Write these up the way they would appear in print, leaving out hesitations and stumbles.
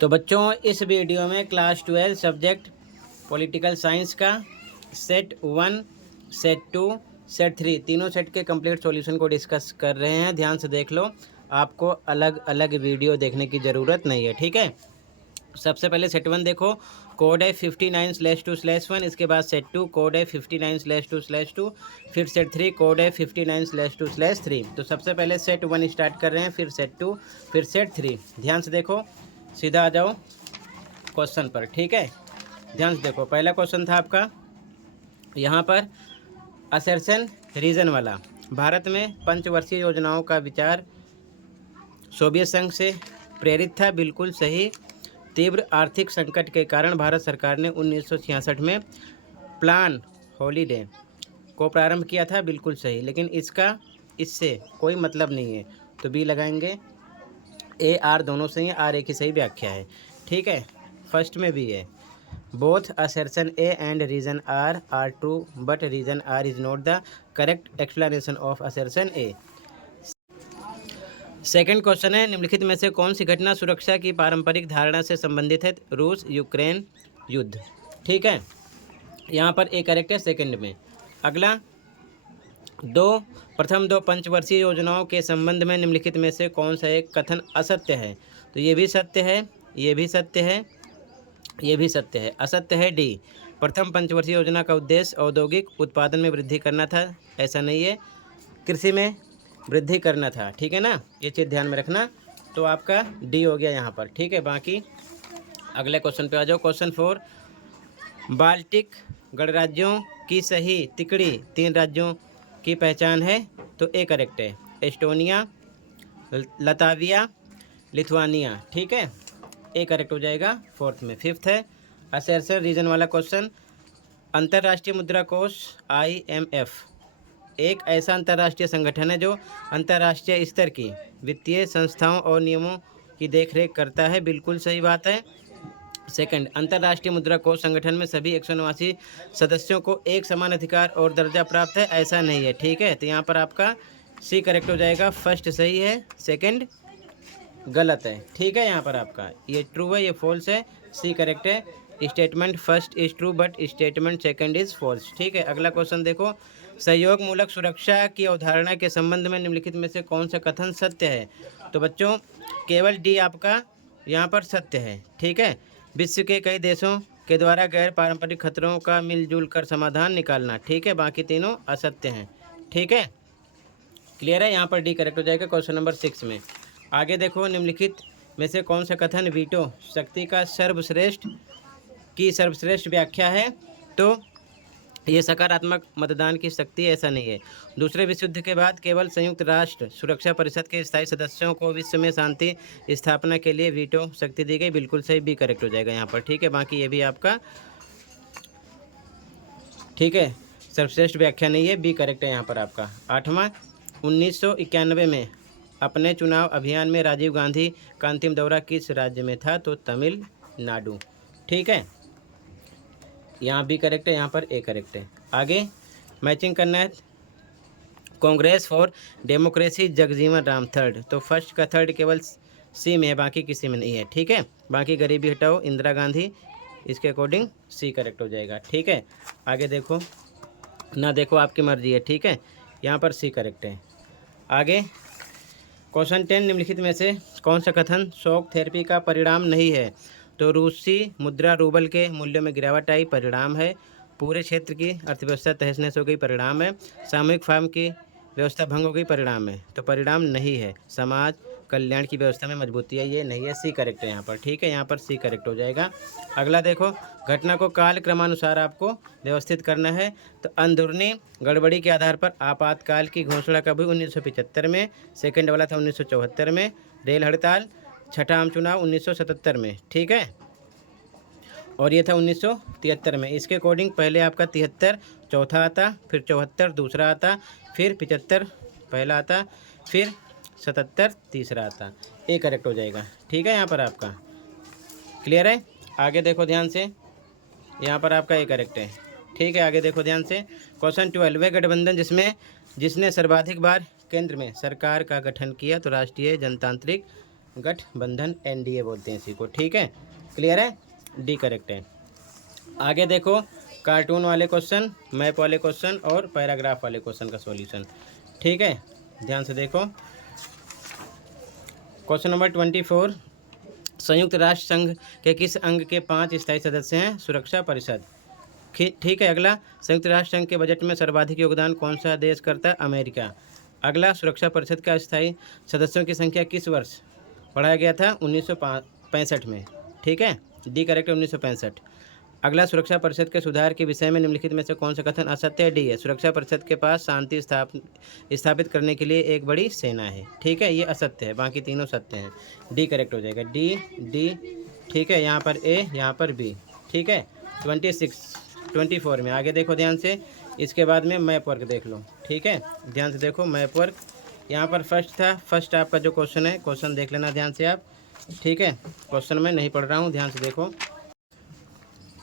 तो बच्चों इस वीडियो में क्लास 12 सब्जेक्ट पॉलिटिकल साइंस का सेट 1, सेट 2, सेट 3 तीनों सेट के कंप्लीट सॉल्यूशन को डिस्कस कर रहे हैं। ध्यान से देख लो, आपको अलग अलग वीडियो देखने की ज़रूरत नहीं है, ठीक है। सबसे पहले सेट 1 देखो, कोड है 59/2/1। इसके बाद सेट 2 कोड है 59/2/2। फिर सेट 3 कोड है 59/2/3। तो सबसे पहले सेट 1 स्टार्ट कर रहे हैं, फिर सेट 2, फिर सेट 3। ध्यान से देखो, सीधा आ जाओ क्वेश्चन पर, ठीक है। ध्यान से देखो, पहला क्वेश्चन था आपका यहाँ पर असर्शन रीजन वाला। भारत में पंचवर्षीय योजनाओं का विचार सोवियत संघ से प्रेरित था, बिल्कुल सही। तीव्र आर्थिक संकट के कारण भारत सरकार ने 1966 में प्लान हॉलीडे को प्रारंभ किया था, बिल्कुल सही। लेकिन इससे कोई मतलब नहीं है, तो बी लगाएंगे। ए आर दोनों सही है, आर एक ही सही व्याख्या है, ठीक है। फर्स्ट में भी है, both assertion A and reason R true but reason R is not the correct explanation of assertion A. Second question है, निम्नलिखित में से कौन सी घटना सुरक्षा की पारंपरिक धारणा से संबंधित है? रूस यूक्रेन युद्ध, ठीक है। यहाँ पर ए करेक्ट है सेकंड में। अगला, प्रथम दो पंचवर्षीय योजनाओं के संबंध में निम्नलिखित में से कौन सा एक कथन असत्य है? तो ये भी सत्य है, ये भी सत्य है, ये भी सत्य है। असत्य है डी, प्रथम पंचवर्षीय योजना का उद्देश्य औद्योगिक उत्पादन में वृद्धि करना था, ऐसा नहीं है, कृषि में वृद्धि करना था, ठीक है ना, ये चीज़ ध्यान में रखना। तो आपका डी हो गया यहाँ पर, ठीक है। बाकी अगले क्वेश्चन पे आ जाओ। क्वेश्चन 4, बाल्टिक गणराज्यों की सही तिकड़ी 3 राज्यों की पहचान है? तो ए करेक्ट है, एस्टोनिया, लताविया, लिथुआनिया, ठीक है, ए करेक्ट हो जाएगा फोर्थ में। फिफ्थ है असर्शन रीजन वाला क्वेश्चन, अंतर्राष्ट्रीय मुद्रा कोष IMF एक ऐसा अंतर्राष्ट्रीय संगठन है जो अंतर्राष्ट्रीय स्तर की वित्तीय संस्थाओं और नियमों की देखरेख करता है, बिल्कुल सही बात है। सेकंड, अंतर्राष्ट्रीय मुद्रा कोष संगठन में सभी 189 सदस्यों को एक समान अधिकार और दर्जा प्राप्त है, ऐसा नहीं है, ठीक है। तो यहाँ पर आपका सी करेक्ट हो जाएगा, फर्स्ट सही है, सेकंड गलत है, ठीक है। यहाँ पर आपका ये ट्रू है, ये फॉल्स है, सी करेक्ट है। Statement first is true but statement second is false, ठीक है। अगला क्वेश्चन देखो, सहयोग मूलक सुरक्षा की अवधारणा के संबंध में निम्नलिखित में से कौन सा कथन सत्य है? तो बच्चों केवल डी आपका यहाँ पर सत्य है, ठीक है। विश्व के कई देशों के द्वारा गैर पारंपरिक खतरों का मिलजुल कर समाधान निकालना, ठीक है। बाकी तीनों असत्य हैं, ठीक है, क्लियर है। यहाँ पर डी करेक्ट हो जाएगा क्वेश्चन नंबर 6 में। आगे देखो, निम्नलिखित में से कौन सा कथन वीटो शक्ति का सर्वश्रेष्ठ व्याख्या है? तो ये सकारात्मक मतदान की शक्ति, ऐसा नहीं है। दूसरे विश्व युद्ध के बाद केवल संयुक्त राष्ट्र सुरक्षा परिषद के स्थायी सदस्यों को विश्व में शांति स्थापना के लिए वीटो शक्ति दी गई, बिल्कुल सही, बी करेक्ट हो जाएगा यहाँ पर, ठीक है। बाकी ये भी आपका ठीक है, सर्वश्रेष्ठ व्याख्या नहीं है, बी करेक्ट है यहाँ पर आपका। 8वां, 1991 में अपने चुनाव अभियान में राजीव गांधी का अंतिम दौरा किस राज्य में था? तो तमिलनाडु, ठीक है, यहाँ बी करेक्ट है, यहाँ पर ए करेक्ट है। आगे मैचिंग करना है, Congress for democracy Jagjivan Ram third, तो फर्स्ट का थर्ड केवल सी में है, बाकी किसी में नहीं है, ठीक है। बाकी गरीबी हटाओ इंदिरा गांधी, इसके अकॉर्डिंग सी करेक्ट हो जाएगा, ठीक है। आगे देखो ना, देखो आपकी मर्जी है, ठीक है, यहाँ पर सी करेक्ट है। आगे क्वेश्चन 10, निम्नलिखित में से कौन सा कथन शॉक थेरेपी का परिणाम नहीं है? तो रूसी मुद्रा रूबल के मूल्यों में गिरावट आई, परिणाम है। पूरे क्षेत्र की अर्थव्यवस्था तहस नहस हो गई, परिणाम है। सामूहिक फार्म की व्यवस्था भंग हो गई, परिणाम है। तो परिणाम नहीं है, समाज कल्याण की व्यवस्था में मजबूती है, ये नहीं है, सी करेक्ट है यहाँ पर, ठीक है। यहाँ पर सी करेक्ट हो जाएगा। अगला देखो, घटना को काल क्रमानुसार आपको व्यवस्थित करना है। तो अंदरूनी गड़बड़ी के आधार पर आपातकाल की घोषणा कब हुई? 1975 में। सेकंड वाला था 1974 में। रेल हड़ताल, छठा आम चुनाव 1977 में, ठीक है, और ये था 1973 में। इसके अकॉर्डिंग पहले आपका 73 चौथा आता, फिर 74 दूसरा आता, फिर 75 पहला आता, फिर 77 तीसरा आता, ए करेक्ट हो जाएगा, ठीक है। यहाँ पर आपका क्लियर है। आगे देखो ध्यान से, यहाँ पर आपका ए करेक्ट है, ठीक है। आगे देखो ध्यान से, क्वेश्चन 12, वे गठबंधन जिसने सर्वाधिक बार केंद्र में सरकार का गठन किया? तो राष्ट्रीय जनतांत्रिक गठबंधन, एनडीए बोलते हैं इसी को। ठीक है, क्लियर है, डी करेक्ट है। आगे देखो, कार्टून वाले क्वेश्चन, मैप वाले क्वेश्चन और पैराग्राफ वाले क्वेश्चन का सॉल्यूशन। ठीक है, ध्यान से देखो। क्वेश्चन नंबर 24, संयुक्त राष्ट्र संघ के किस अंग के 5 स्थायी सदस्य हैं? सुरक्षा परिषद। ठीक है, अगला, संयुक्त राष्ट्र संघ के बजट में सर्वाधिक योगदान कौन सा देश करता है? अमेरिका। अगला, सुरक्षा परिषद का स्थायी सदस्यों की संख्या किस वर्ष बढ़ाया गया था? 1965 में। ठीक है, डी करेक्ट है, 1965। अगला, सुरक्षा परिषद के सुधार के विषय में निम्नलिखित में से कौन सा कथन असत्य है? डी है, सुरक्षा परिषद के पास शांति स्थापित करने के लिए एक बड़ी सेना है। ठीक है, ये असत्य है, बाकी तीनों सत्य हैं। डी करेक्ट हो जाएगा, डी डी। ठीक है, यहाँ पर ए, यहाँ पर बी। ठीक है, 24 में आगे देखो ध्यान से। इसके बाद में मैप वर्क देख लो। ठीक है, ध्यान से देखो मैप वर्क। यहाँ पर फर्स्ट था, फर्स्ट आपका जो क्वेश्चन है, क्वेश्चन देख लेना ध्यान से आप। ठीक है, क्वेश्चन मैं नहीं पढ़ रहा हूँ, ध्यान से देखो।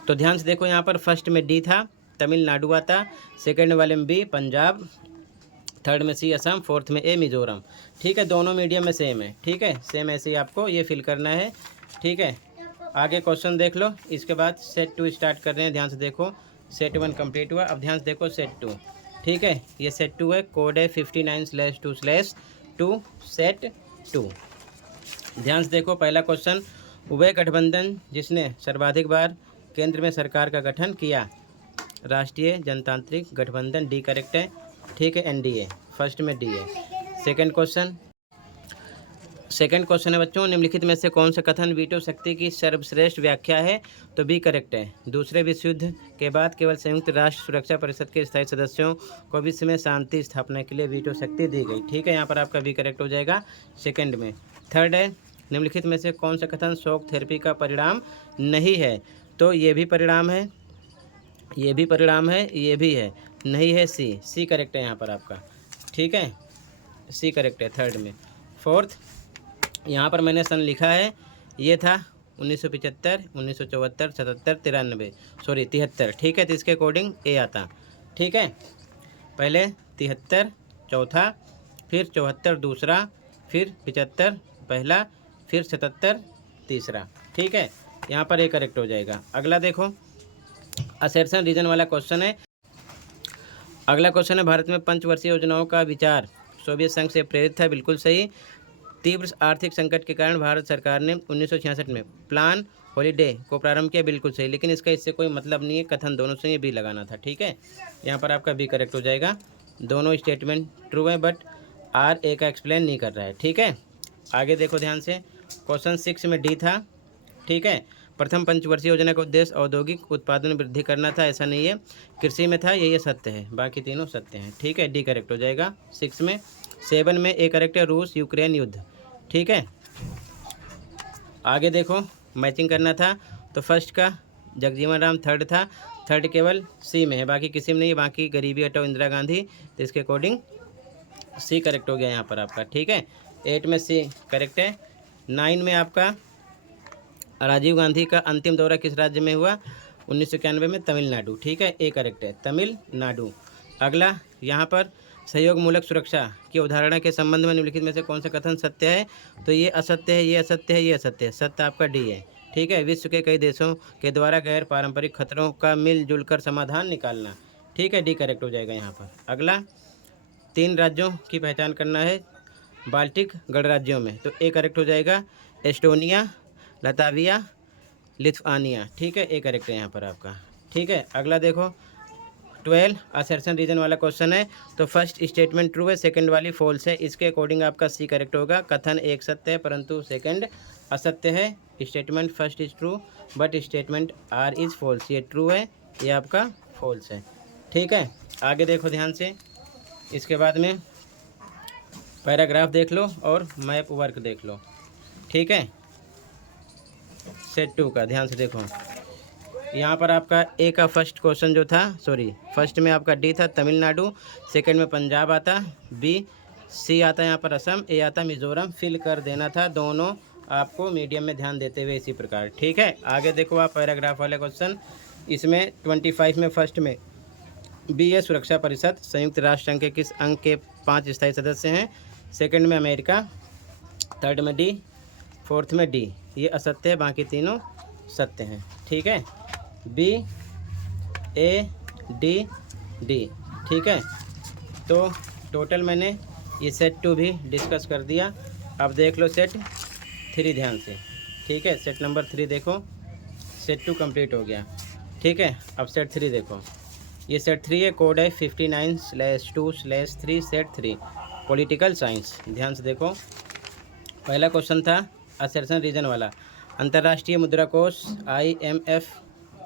तो ध्यान से देखो, यहाँ पर फर्स्ट में डी था, तमिलनाडु आता, सेकंड वाले में बी, पंजाब, थर्ड में सी, असम, फोर्थ में ए, मिजोरम। ठीक है, दोनों मीडियम में सेम है। ठीक है, सेम ऐसे ही आपको ये फिल करना है। ठीक है, आगे क्वेश्चन देख लो। इसके बाद सेट 2 स्टार्ट कर रहे हैं, ध्यान से देखो। सेट 1 कंप्लीट हुआ, अब ध्यान से देखो सेट 2। ठीक है, ये सेट 2 है, कोड है 59/2/2 सेट 2। ध्यान से देखो, पहला क्वेश्चन, उभय गठबंधन जिसने सर्वाधिक बार केंद्र में सरकार का गठन किया? राष्ट्रीय जनतांत्रिक गठबंधन, डी करेक्ट है। ठीक है, एनडीए, फर्स्ट में डी है। सेकंड क्वेश्चन है बच्चों, निम्नलिखित में से कौन सा कथन वीटो शक्ति की सर्वश्रेष्ठ व्याख्या है? तो बी करेक्ट है, दूसरे विश्व युद्ध के बाद केवल संयुक्त राष्ट्र सुरक्षा परिषद के स्थायी सदस्यों को विश्व में शांति स्थापना के लिए वीटो शक्ति दी गई। ठीक है, यहाँ पर आपका बी करेक्ट हो जाएगा, सेकंड में। थर्ड है, निम्नलिखित में से कौन सा कथन शॉक थेरेपी का परिणाम नहीं है? तो ये भी परिणाम है, ये भी परिणाम है, ये भी है, नहीं है, सी करेक्ट है यहाँ पर आपका। ठीक है, सी करेक्ट है थर्ड में। फोर्थ, यहाँ पर मैंने सन लिखा है, ये था 1975, 1974, 77, 93, सॉरी 73। ठीक है, तो इसके अकॉर्डिंग ए आता। ठीक है, पहले 73 चौथा, फिर 74 दूसरा, फिर 75 पहला, फिर 77 तीसरा। ठीक है, यहाँ पर ए करेक्ट हो जाएगा। अगला देखो, असर्शन रीजन वाला क्वेश्चन है। अगला क्वेश्चन है, भारत में पंचवर्षीय योजनाओं का विचार सोवियत संघ से प्रेरित था, बिल्कुल सही। तीव्र आर्थिक संकट के कारण भारत सरकार ने 1966 में प्लान हॉलीडे को प्रारंभ किया, बिल्कुल सही, लेकिन इसका इससे कोई मतलब नहीं है, कथन दोनों से ये बी लगाना था। ठीक है, यहाँ पर आपका बी करेक्ट हो जाएगा। दोनों स्टेटमेंट ट्रू है, बट आर ए का एक्सप्लेन नहीं कर रहा है। ठीक है, आगे देखो ध्यान से, क्वेश्चन 6 में डी था। ठीक है, प्रथम पंचवर्षीय योजना का उद्देश्य औद्योगिक उत्पादन में वृद्धि करना था, ऐसा नहीं है, कृषि में था, ये सत्य है, बाकी तीनों सत्य हैं। ठीक है, डी करेक्ट हो जाएगा 6 में। 7 में ए करेक्ट है, रूस यूक्रेन युद्ध। ठीक है, आगे देखो, मैचिंग करना था, तो फर्स्ट का जगजीवन राम, थर्ड था, थर्ड केवल सी में है, बाकी किसी में नहीं है, बाकी गरीबी हटाओ इंदिरा गांधी, तो इसके अकॉर्डिंग सी करेक्ट हो गया यहाँ पर आपका। ठीक है, 8 में सी करेक्ट है। 9 में आपका राजीव गांधी का अंतिम दौरा किस राज्य में हुआ? 1991 में तमिलनाडु। ठीक है, ए करेक्ट है, तमिलनाडु। अगला, यहाँ पर सहयोग मूलक सुरक्षा की अवधारणा के संबंध में निम्नलिखित में से कौन सा कथन सत्य है? तो ये असत्य है, ये असत्य है, ये असत्य है, सत्य आपका डी है। ठीक है, विश्व के कई देशों के द्वारा गैर पारंपरिक खतरों का मिलजुल कर समाधान निकालना। ठीक है, डी करेक्ट हो जाएगा यहाँ पर। अगला, 3 राज्यों की पहचान करना है बाल्टिक गणराज्यों में, तो ए करेक्ट हो जाएगा, एस्टोनिया, लताविया, लिथुआनिया। ठीक है, ए करेक्ट है यहाँ पर आपका। ठीक है, अगला देखो, 12 असर्शन रीजन वाला क्वेश्चन है, तो फर्स्ट स्टेटमेंट ट्रू है, सेकंड वाली फॉल्स है, इसके अकॉर्डिंग आपका सी करेक्ट होगा। कथन एक सत्य है परंतु सेकंड असत्य है। Statement first is true but statement R is false, ये ट्रू है, ये आपका फॉल्स है। ठीक है, आगे देखो ध्यान से, इसके बाद में पैराग्राफ देख लो और मैप वर्क देख लो। ठीक है, सेट 2 का ध्यान से देखो, यहाँ पर आपका ए का फर्स्ट क्वेश्चन जो था, सॉरी फर्स्ट में आपका डी था तमिलनाडु, सेकंड में पंजाब आता, बी सी आता यहाँ पर असम, ए आता मिजोरम, फिल कर देना था, दोनों आपको मीडियम में ध्यान देते हुए इसी प्रकार। ठीक है, आगे देखो आप पैराग्राफ वाले क्वेश्चन, इसमें 25 में फर्स्ट में बी है सुरक्षा परिषद संयुक्त राष्ट्र संघ के किस अंग के 5 स्थायी सदस्य हैं? सेकंड में अमेरिका, थर्ड में डी फोर्थ में डी, ये असत्य है, बाकी तीनों सत्य हैं। ठीक है, बी, ए, डी, डी। ठीक है, तो टोटल मैंने ये सेट 2 भी डिस्कस कर दिया। अब देख लो सेट 3 ध्यान से। ठीक है, सेट नंबर 3 देखो, सेट 2 कंप्लीट हो गया। ठीक है, अब सेट 3 देखो, ये सेट 3 है, कोड है 59/2/3 सेट 3 पॉलिटिकल साइंस। ध्यान से देखो, पहला क्वेश्चन था असर्शन रीजन वाला। अंतर्राष्ट्रीय मुद्रा कोष IMF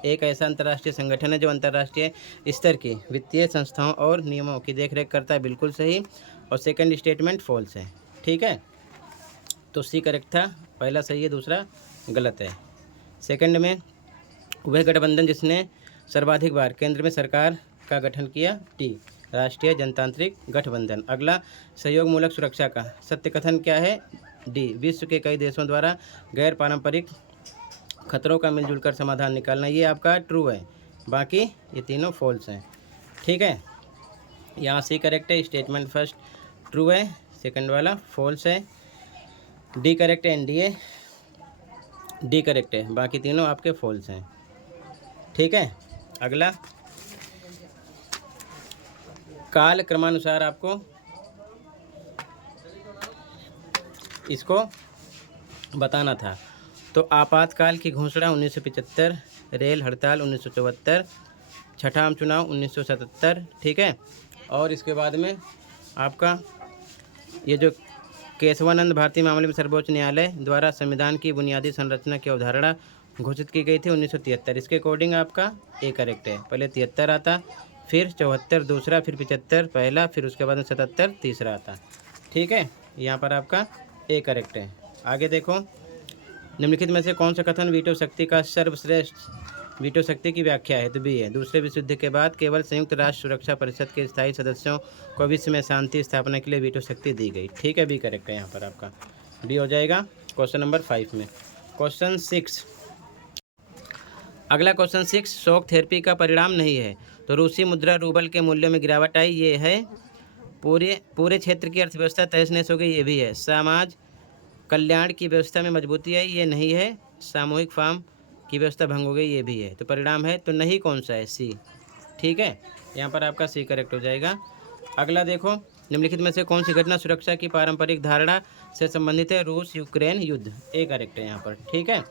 एक ऐसा अंतर्राष्ट्रीय संगठन है जो अंतर्राष्ट्रीय स्तर की वित्तीय संस्थाओं और नियमों की देखरेख करता है, बिल्कुल सही। और सेकंड स्टेटमेंट फॉल्स है। ठीक है, तो सी करेक्ट था, पहला सही है, दूसरा गलत है। सेकंड में वह गठबंधन जिसने सर्वाधिक बार केंद्र में सरकार का गठन किया, टी, राष्ट्रीय जनतांत्रिक गठबंधन। अगला, सहयोगमूलक सुरक्षा का सत्य कथन क्या है, डी, विश्व के कई देशों द्वारा गैर पारंपरिक खतरों का मिलजुल कर समाधान निकालना, ये आपका ट्रू है, बाकी ये तीनों फॉल्स हैं। ठीक है, यहाँ सी करेक्ट है, स्टेटमेंट फर्स्ट ट्रू है, सेकंड वाला फॉल्स है। डी करेक्ट है, NDA डी करेक्ट है, बाकी तीनों आपके फॉल्स हैं। ठीक है, अगला, काल क्रमानुसार आपको इसको बताना था। तो आपातकाल की घोषणा 1975, रेल हड़ताल 1974, छठा आम चुनाव 1977। ठीक है, और इसके बाद में आपका ये जो केशवानंद भारतीय मामले में सर्वोच्च न्यायालय द्वारा संविधान की बुनियादी संरचना की अवधारणा घोषित की गई थी 1973। इसके अकॉर्डिंग आपका ए करेक्ट है, पहले 73 आता, फिर 74 दूसरा, फिर 75 पहला, फिर उसके बाद में 77 तीसरा आता। ठीक है, यहाँ पर आपका ए करेक्ट है। आगे देखो, निम्नलिखित में से कौन सा कथन वीटो शक्ति का सर्वश्रेष्ठ वीटो शक्ति की व्याख्या है, तो बी है। दूसरे विश्व युद्ध के बाद केवल संयुक्त राष्ट्र सुरक्षा परिषद के स्थायी सदस्यों को विश्व में शांति स्थापना के लिए वीटो शक्ति दी गई। ठीक है, बी करेक्ट है, यहाँ पर आपका बी हो जाएगा। क्वेश्चन नंबर 5 में क्वेश्चन 6, अगला क्वेश्चन 6, शॉक थेरेपी का परिणाम नहीं है, तो रूसी मुद्रा रूबल के मूल्यों में गिरावट आई, ये है। पूरे क्षेत्र की अर्थव्यवस्था तहस नहस हो गई, ये भी है। समाज कल्याण की व्यवस्था में मजबूती आई, ये नहीं है। सामूहिक फार्म की व्यवस्था भंग हो गई, ये भी है। तो परिणाम है, तो नहीं कौन सा है, सी। ठीक है, यहाँ पर आपका सी करेक्ट हो जाएगा। अगला देखो, निम्नलिखित में से कौन सी घटना सुरक्षा की पारंपरिक धारणा से संबंधित है, रूस यूक्रेन युद्ध, ए करेक्ट है यहाँ पर। ठीक है,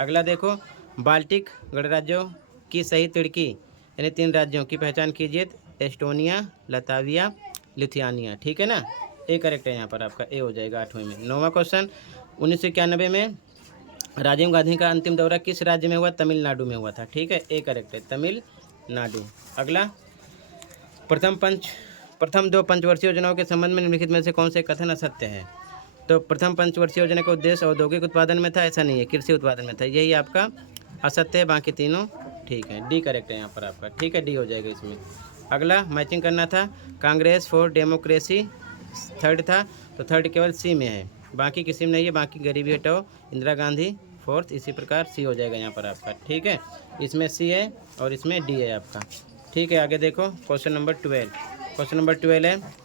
अगला देखो, बाल्टिक गणराज्यों की सही तिड़की यानी 3 राज्यों की पहचान कीजिए, एस्टोनिया, लताविया, लिथुआनिया। ठीक है ना, ए करेक्ट है यहाँ पर आपका, ए हो जाएगा 8वें में। 9वां क्वेश्चन, 1991 में राजीव गांधी का अंतिम दौरा किस राज्य में हुआ, तमिलनाडु में हुआ था। ठीक है, ए करेक्ट है, तमिलनाडु। अगला, प्रथम 2 पंचवर्षीय योजनाओं के संबंध में निम्नलिखित में से कौन से कथन असत्य है, तो प्रथम पंचवर्षीय योजना का उद्देश्य औद्योगिक उत्पादन में था, ऐसा नहीं है, कृषि उत्पादन में था, यही आपका असत्य है, बाकी तीनों ठीक है। डी करेक्ट है यहाँ पर आपका। ठीक है, डी हो जाएगा इसमें। अगला, मैचिंग करना था, कांग्रेस फॉर डेमोक्रेसी थर्ड था, तो थर्ड केवल सी में है, बाकी किसी में नहीं है, बाकी गरीबी हटाओ, इंदिरा गांधी फोर्थ, इसी प्रकार सी हो जाएगा यहाँ पर आपका। ठीक है, इसमें सी है और इसमें डी है आपका। ठीक है, आगे देखो, क्वेश्चन नंबर 12, क्वेश्चन नंबर 12 है,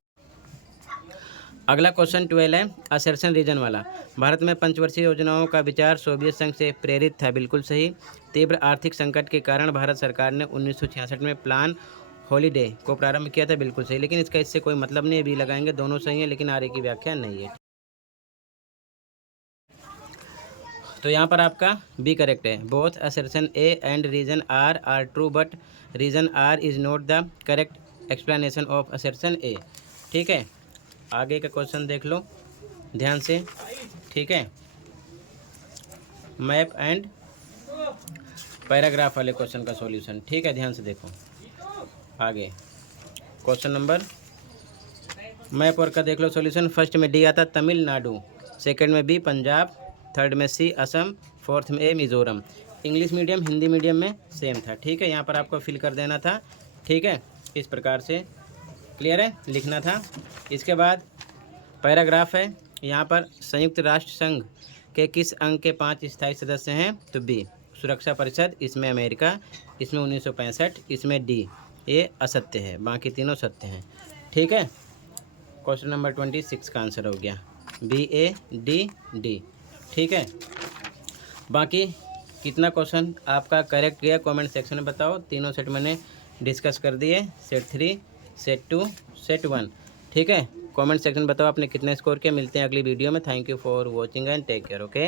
अगला क्वेश्चन 12 है असर्शन रीजन वाला। भारत में पंचवर्षीय योजनाओं का विचार सोवियत संघ से प्रेरित था, बिल्कुल सही। तीव्र आर्थिक संकट के कारण भारत सरकार ने 1966 में प्लान हॉलीडे को प्रारंभ किया था, बिल्कुल सही, लेकिन इसका इससे कोई मतलब नहीं है, बी लगाएंगे, दोनों सही है, लेकिन आगे की व्याख्या नहीं है। तो यहाँ पर आपका बी करेक्ट है, both assertion A and reason R true, but reason R is not the correct explanation of assertion A. ठीक है, आगे का क्वेश्चन देख लो ध्यान से। ठीक है, मैप एंड पैराग्राफ वाले क्वेश्चन का सॉल्यूशन। ठीक है, ध्यान से देखो आगे क्वेश्चन नंबर, मैप और का देख लो सॉल्यूशन। फर्स्ट में डी आता तमिलनाडु, सेकंड में बी पंजाब, थर्ड में सी असम, फोर्थ में A Mizoram. English medium Hindi medium में सेम था। ठीक है, यहाँ पर आपको फिल कर देना था। ठीक है, इस प्रकार से क्लियर है, लिखना था। इसके बाद पैराग्राफ है, यहाँ पर संयुक्त राष्ट्र संघ के किस अंग के 5 स्थायी सदस्य हैं, तो बी सुरक्षा परिषद, इसमें अमेरिका, इसमें 1965, इसमें डी, ये असत्य है, बाकी तीनों सत्य हैं। ठीक है, क्वेश्चन नंबर 26 का आंसर हो गया बी ए डी डी। ठीक है। बाकी कितना क्वेश्चन आपका करेक्ट गया कमेंट सेक्शन में बताओ। तीनों सेट मैंने डिस्कस कर दिए, सेट 3, सेट 2, सेट 1। ठीक है, कमेंट सेक्शन में बताओ आपने कितने स्कोर किया। मिलते हैं अगली वीडियो में। Thank you for watching and take care. Okay.